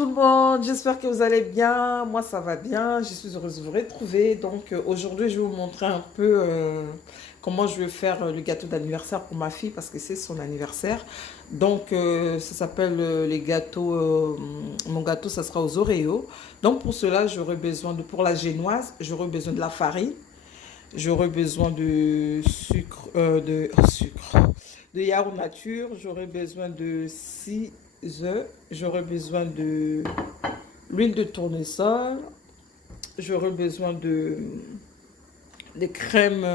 tout le monde, j'espère que vous allez bien. Moi, ça va bien. Je suis heureuse de vous retrouver. Donc, aujourd'hui, je vais vous montrer un peu comment je vais faire le gâteau d'anniversaire pour ma fille parce que c'est son anniversaire. Donc, ça s'appelle les gâteaux. Mon gâteau, ça sera aux Oreos. Donc, pour cela, j'aurai besoin de, pour la génoise, j'aurai besoin de la farine. J'aurai besoin de sucre, de yaourt nature. J'aurai besoin de 6 œufs. J'aurai besoin de l'huile de tournesol. J'aurai besoin de crème,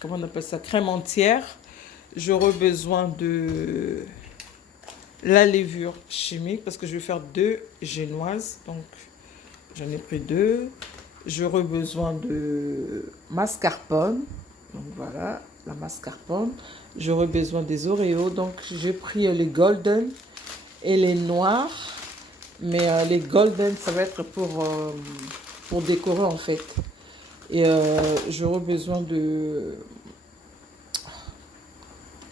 comment on appelle ça, crème entière. J'aurai besoin de la levure chimique parce que je vais faire deux génoises. Donc, j'en ai pris deux. J'aurai besoin de mascarpone. Donc voilà, la mascarpone. J'aurai besoin des Oreos. Donc j'ai pris les golden et les noirs. Mais les golden, ça va être pour décorer en fait. Et j'aurai besoin de...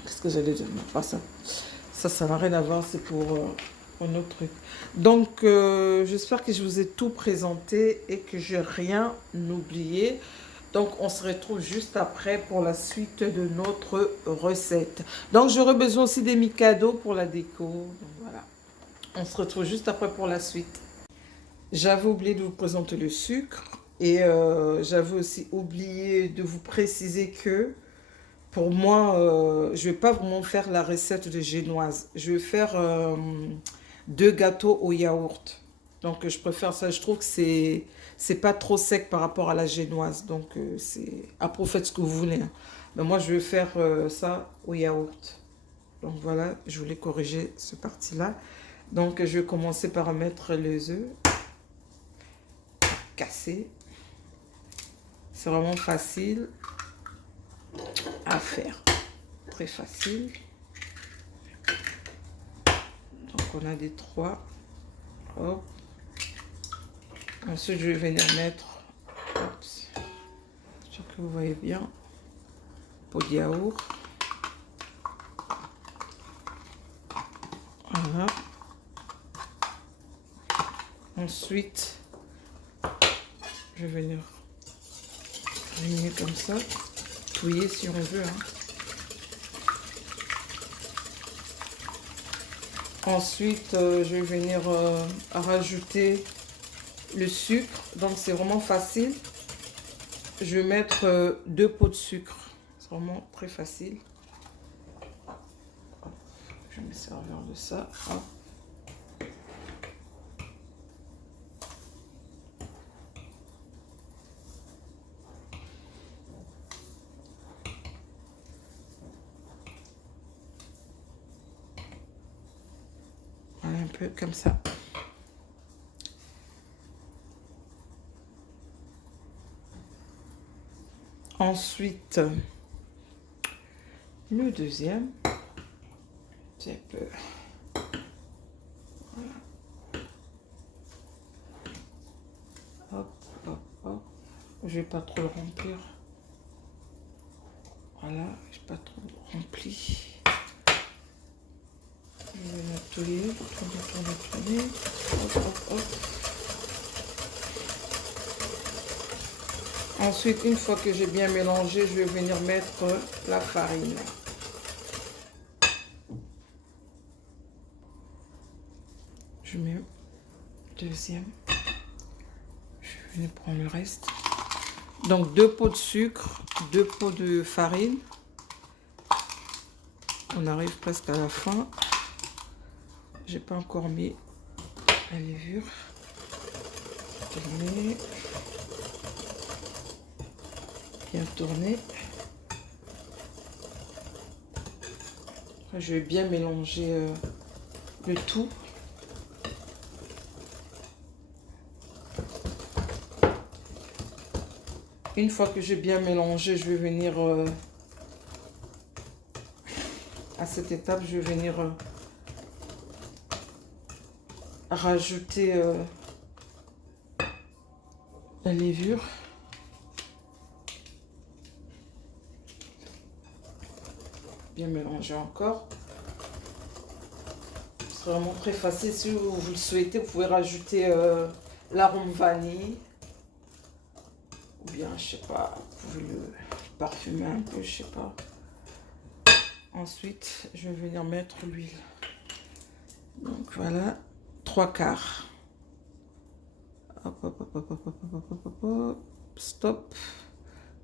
Qu'est-ce que j'allais dire? Non, pas ça. Ça n'a rien à voir, c'est pour un autre truc. Donc, j'espère que je vous ai tout présenté et que j'ai rien oublié. Donc, on se retrouve juste après pour la suite de notre recette. Donc, j'aurai besoin aussi des mi-cadeaux pour la déco. Donc, voilà. On se retrouve juste après pour la suite. J'avais oublié de vous présenter le sucre. Et j'avais aussi oublié de vous préciser que pour moi, je ne vais pas vraiment faire la recette de génoise. Je vais faire deux gâteaux au yaourt. Donc, je préfère ça. Je trouve que c'est pas trop sec par rapport à la génoise. Donc, c'est... Après, vous faites ce que vous voulez, hein. Mais moi, je vais faire ça au yaourt. Donc, voilà, je voulais corriger ce parti-là. Donc, je vais commencer par mettre les œufs cassés. C'est vraiment facile à faire. Très facile. Donc on a des trois. Hop. Ensuite je vais venir mettre, oups, sûr que vous voyez bien, pot de yaourt. Voilà. Ensuite je vais venir aligner comme ça, touiller si on veut, hein. Ensuite, je vais venir rajouter le sucre. Donc, c'est vraiment facile. Je vais mettre deux pots de sucre. C'est vraiment très facile. Je vais me servir de ça. Hop. Voilà, un peu comme ça. Ensuite, le deuxième, c'est un peu... Voilà. Hop, hop, hop. Je vais pas trop le remplir. Voilà, je n'ai pas trop rempli. Je vais nettoyer, tourner. Hop, hop, hop. Ensuite, une fois que j'ai bien mélangé, je vais venir mettre la farine. Je mets deuxième. Je vais venir prendre le reste. Donc, deux pots de sucre, deux pots de farine. On arrive presque à la fin. J'ai pas encore mis la levure. Tourner. Bien tourner. Après, je vais bien mélanger le tout. Une fois que j'ai bien mélangé, je vais venir à cette étape, je vais venir rajouter la levure. Bien mélanger encore. C'est vraiment très facile. Si vous le souhaitez, vous pouvez rajouter l'arôme vanille. Ou bien, je sais pas, vous pouvez le parfumer un peu, je sais pas. Ensuite, je vais venir mettre l'huile. Donc voilà, 3/4. Hop, hop, hop, hop, hop, hop, hop, hop, hop, hop. Stop.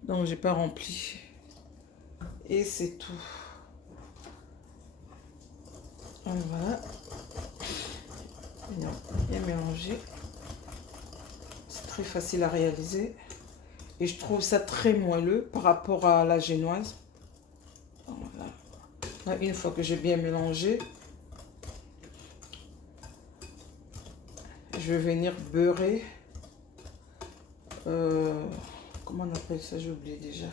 Donc, j'ai pas rempli. Et c'est tout. Donc, voilà. Bien mélanger. C'est très facile à réaliser. Et je trouve ça très moelleux par rapport à la génoise. Voilà. Là, une fois que j'ai bien mélangé, je vais venir beurrer. Comment on appelle ça? J'ai oublié déjà.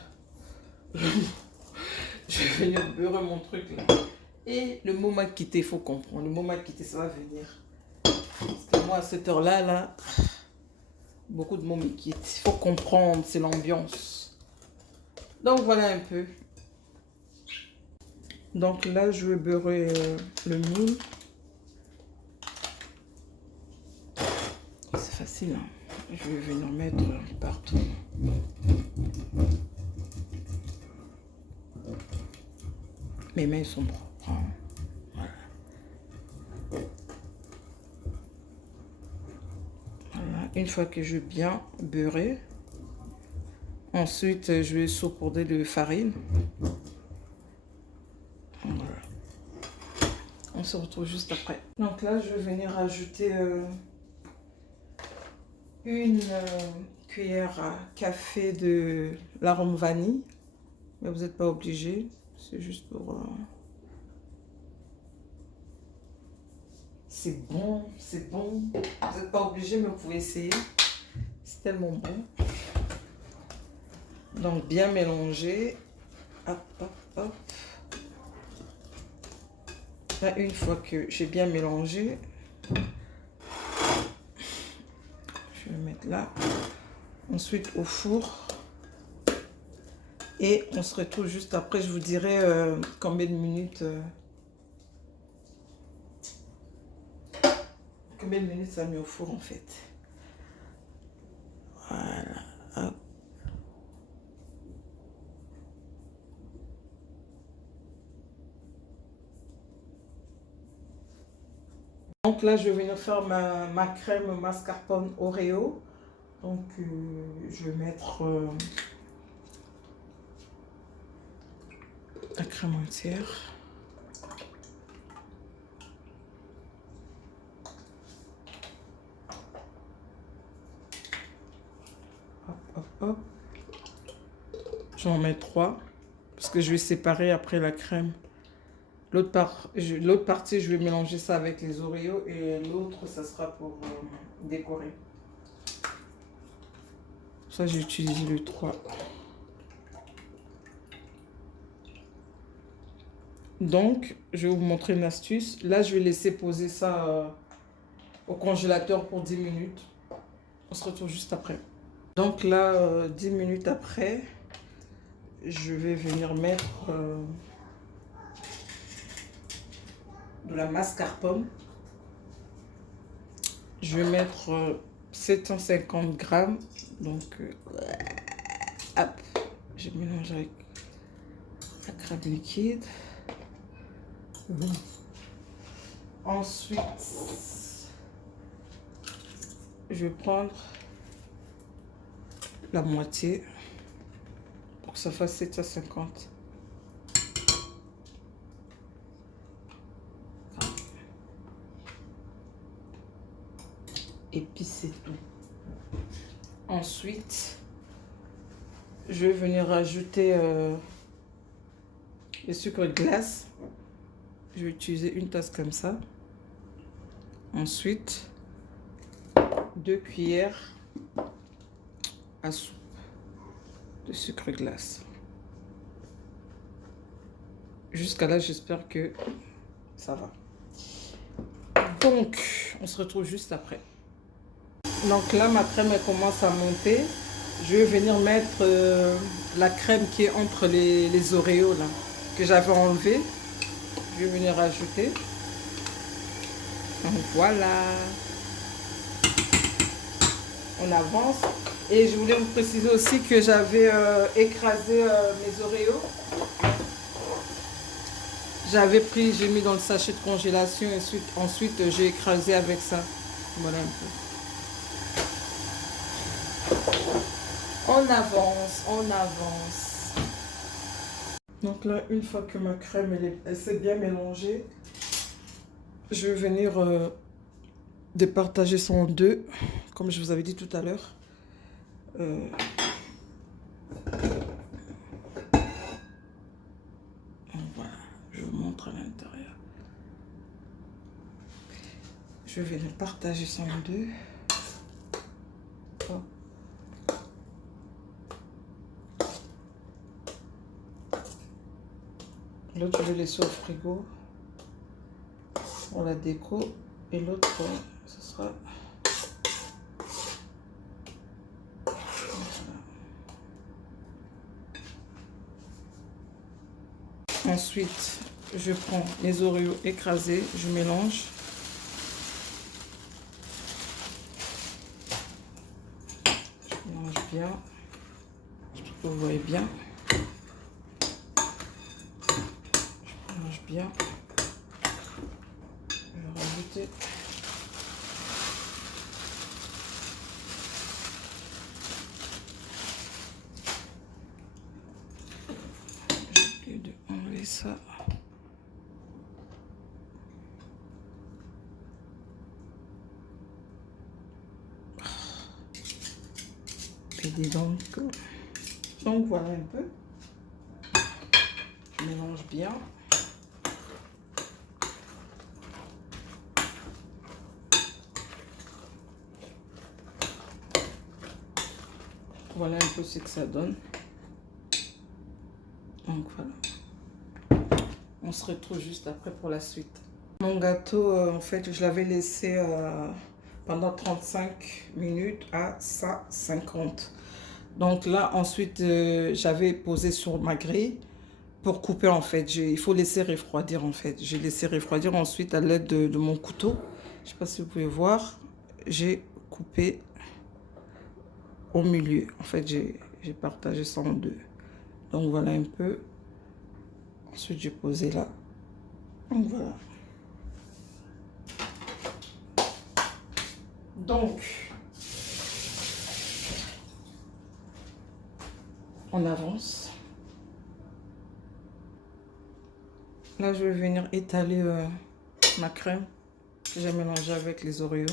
Je vais venir beurrer mon truc là. Et le mot m'a quitté, il faut comprendre. Le mot m'a quitté, ça va venir. Parce que moi, à cette heure-là, là, beaucoup de mots me quittent. Il faut comprendre, c'est l'ambiance. Donc, voilà un peu. Donc là, je vais beurrer le moule. C'est facile, hein? Je vais venir mettre partout. Mes mains sont propres. Hein? Voilà. Voilà. Une fois que j'ai bien beurré, ensuite je vais saupoudrer de farine. Voilà. On se retrouve juste après. Donc là, je vais venir ajouter une cuillère à café de l'arôme vanille. Mais vous n'êtes pas obligé. C'est juste pour... C'est bon, c'est bon. Vous n'êtes pas obligé, mais vous pouvez essayer. C'est tellement bon. Donc, bien mélanger. Hop, hop, hop. Là, une fois que j'ai bien mélangé, je vais mettre là. Ensuite, au four. Et on se retrouve juste après. Je vous dirai combien de minutes... Combien de minutes ça met au four en fait. Voilà. Hop. Donc là, je vais venir faire ma crème mascarpone Oreo. Donc, je vais mettre la crème entière. Hop, hop, hop. J'en mets 3 parce que je vais séparer après la crème. L'autre partie, je vais mélanger ça avec les Oreos et l'autre, ça sera pour décorer. Ça, j'ai utilisé le 3. Donc, je vais vous montrer une astuce. Là, je vais laisser poser ça au congélateur pour 10 minutes. On se retrouve juste après. Donc là, 10 minutes après, je vais venir mettre de la mascarpone. Je vais mettre 750 grammes. Donc, hop, je mélange avec la crème liquide. Ensuite, je vais prendre la moitié pour que ça fasse 750. Et puis c'est tout. Ensuite, je vais venir rajouter le sucre glace. Je vais utiliser une tasse comme ça. Ensuite, 2 cuillères à soupe de sucre glace. Jusqu'à là, j'espère que ça va. Donc, on se retrouve juste après. Donc là, ma crème elle commence à monter. Je vais venir mettre la crème qui est entre les Oreos là, que j'avais enlevé. Je vais venir rajouter. Donc voilà. On avance. Et je voulais vous préciser aussi que j'avais écrasé mes Oreos. J'avais pris, j'ai mis dans le sachet de congélation et ensuite j'ai écrasé avec ça. Voilà un peu. On avance, on avance. Donc là, une fois que ma crème elle s'est bien mélangée, je vais venir départager ça en deux, comme je vous avais dit tout à l'heure. Voilà, je vous montre à l'intérieur. Je vais venir partager ça en deux. Oh. L'autre, je vais laisser au frigo pour la déco. Et l'autre, ce sera... Ensuite, je prends mes Oreos écrasés, je mélange. Je mélange bien. J'espère que vous voyez bien. Je mélange bien. Je vais rajouter. J'ai oublié de enlever ça. Et donc voilà un peu. Je mélange bien. Voilà un peu ce que ça donne. Donc voilà. On se retrouve juste après pour la suite. Mon gâteau, en fait, je l'avais laissé pendant 35 minutes à 150. Donc là, ensuite, j'avais posé sur ma grille pour couper, en fait. Il faut laisser refroidir, en fait. J'ai laissé refroidir ensuite à l'aide de mon couteau. Je ne sais pas si vous pouvez voir. J'ai coupé au milieu. En fait, j'ai partagé ça en deux. Donc voilà un peu. Ensuite, j'ai posé là. Donc voilà. Donc, on avance. Là, je vais venir étaler ma crème que j'ai mélangée avec les Oreos.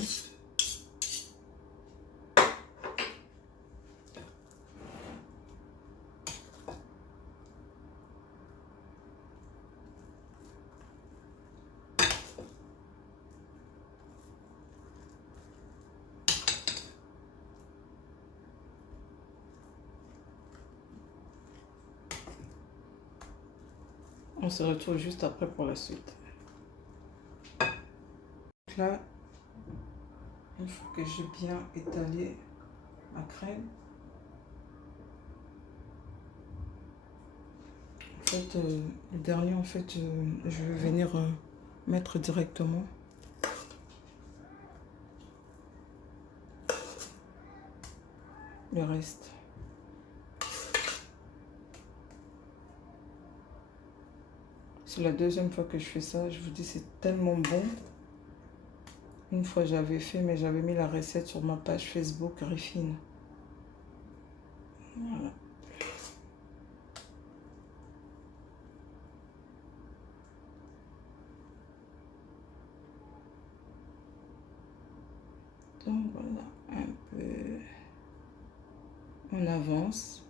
On se retrouve juste après pour la suite. Donc là, une fois que j'ai bien étalé ma crème, en fait, le dernier, en fait, je vais venir mettre directement. Le reste. C'est la deuxième fois que je fais ça. Je vous dis, c'est tellement bon. Une fois, j'avais fait, mais j'avais mis la recette sur ma page Facebook Riffine. Voilà. Donc voilà, un peu. On avance.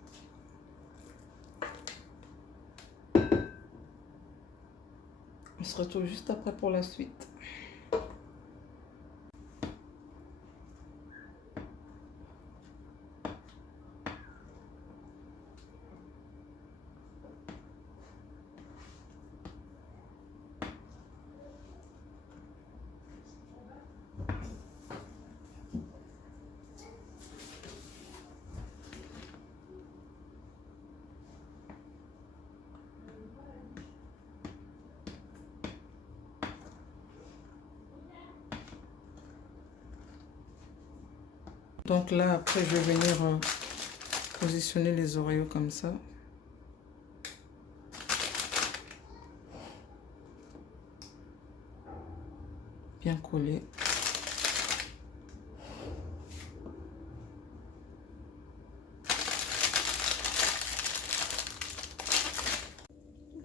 On se retrouve juste après pour la suite. Donc là, après, je vais venir positionner les Oreos comme ça. Bien collé.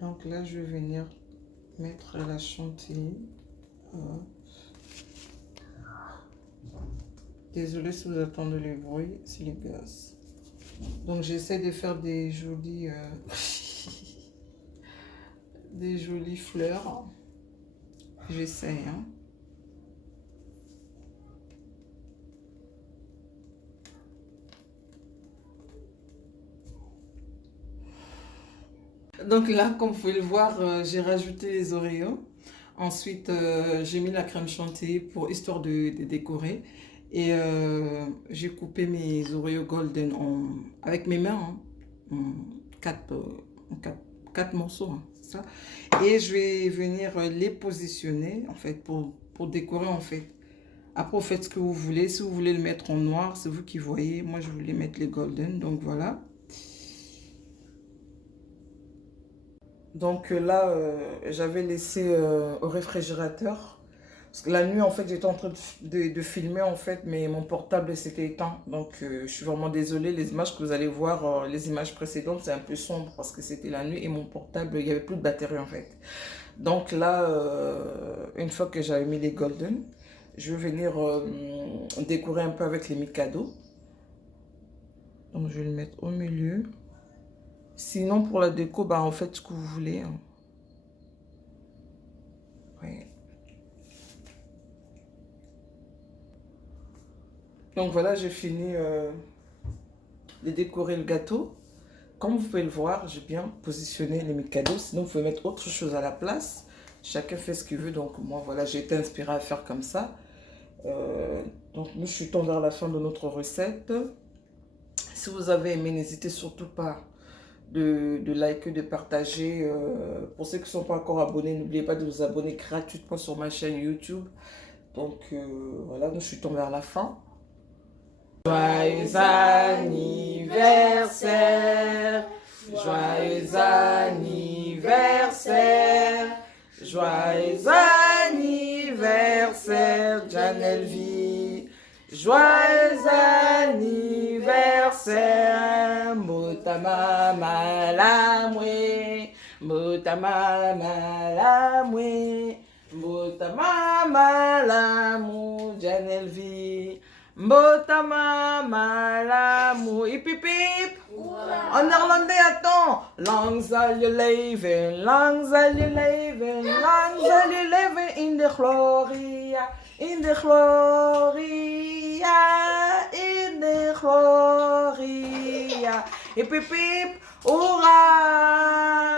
Donc là, je vais venir mettre la chantilly. Désolée si vous attendez les bruits, c'est les gaz. Donc j'essaie de faire des jolis des jolies fleurs. J'essaie, hein. Donc là, comme vous pouvez le voir, j'ai rajouté les Oreos. Ensuite, j'ai mis la crème chantilly pour histoire de décorer. Et j'ai coupé mes Oreos golden avec mes mains, hein, en quatre morceaux, hein, c'est ça. Et je vais venir les positionner en fait pour décorer en fait. Après, vous faites ce que vous voulez. Si vous voulez le mettre en noir, c'est vous qui voyez. Moi, je voulais mettre les golden, donc voilà. Donc là, j'avais laissé au réfrigérateur. Parce que la nuit, en fait, j'étais en train de filmer, en fait, mais mon portable s'était éteint. Donc, je suis vraiment désolée. Les images que vous allez voir, les images précédentes, c'est un peu sombre parce que c'était la nuit et mon portable, il n'y avait plus de batterie, en fait. Donc là, une fois que j'avais mis les golden, je vais venir décorer un peu avec les Mikado. Donc, je vais le mettre au milieu. Sinon, pour la déco, bah, en fait, ce que vous voulez. Hein. Ouais. Donc voilà, j'ai fini de décorer le gâteau. Comme vous pouvez le voir, j'ai bien positionné les Mikado. Sinon, vous pouvez mettre autre chose à la place. Chacun fait ce qu'il veut. Donc moi, voilà, j'ai été inspirée à faire comme ça. Donc nous chutons vers la fin de notre recette. Si vous avez aimé, n'hésitez surtout pas de liker, de partager. Pour ceux qui ne sont pas encore abonnés, n'oubliez pas de vous abonner gratuitement sur ma chaîne YouTube. Donc voilà, nous chutons vers la fin. Joyeux anniversaire, joyeux anniversaire, joyeux anniversaire, Janelvi. Joyeux anniversaire, Motama Malamwe, Motama Malamwe, Motama Malamu, Janelvi. Mbotama malamu, hip hip hip. En néerlandais, attends. Lang zal je leven, lang zal je leven, lang zal je leven in de gloria, in de gloria, in de gloria. Hip hip hip, hoera.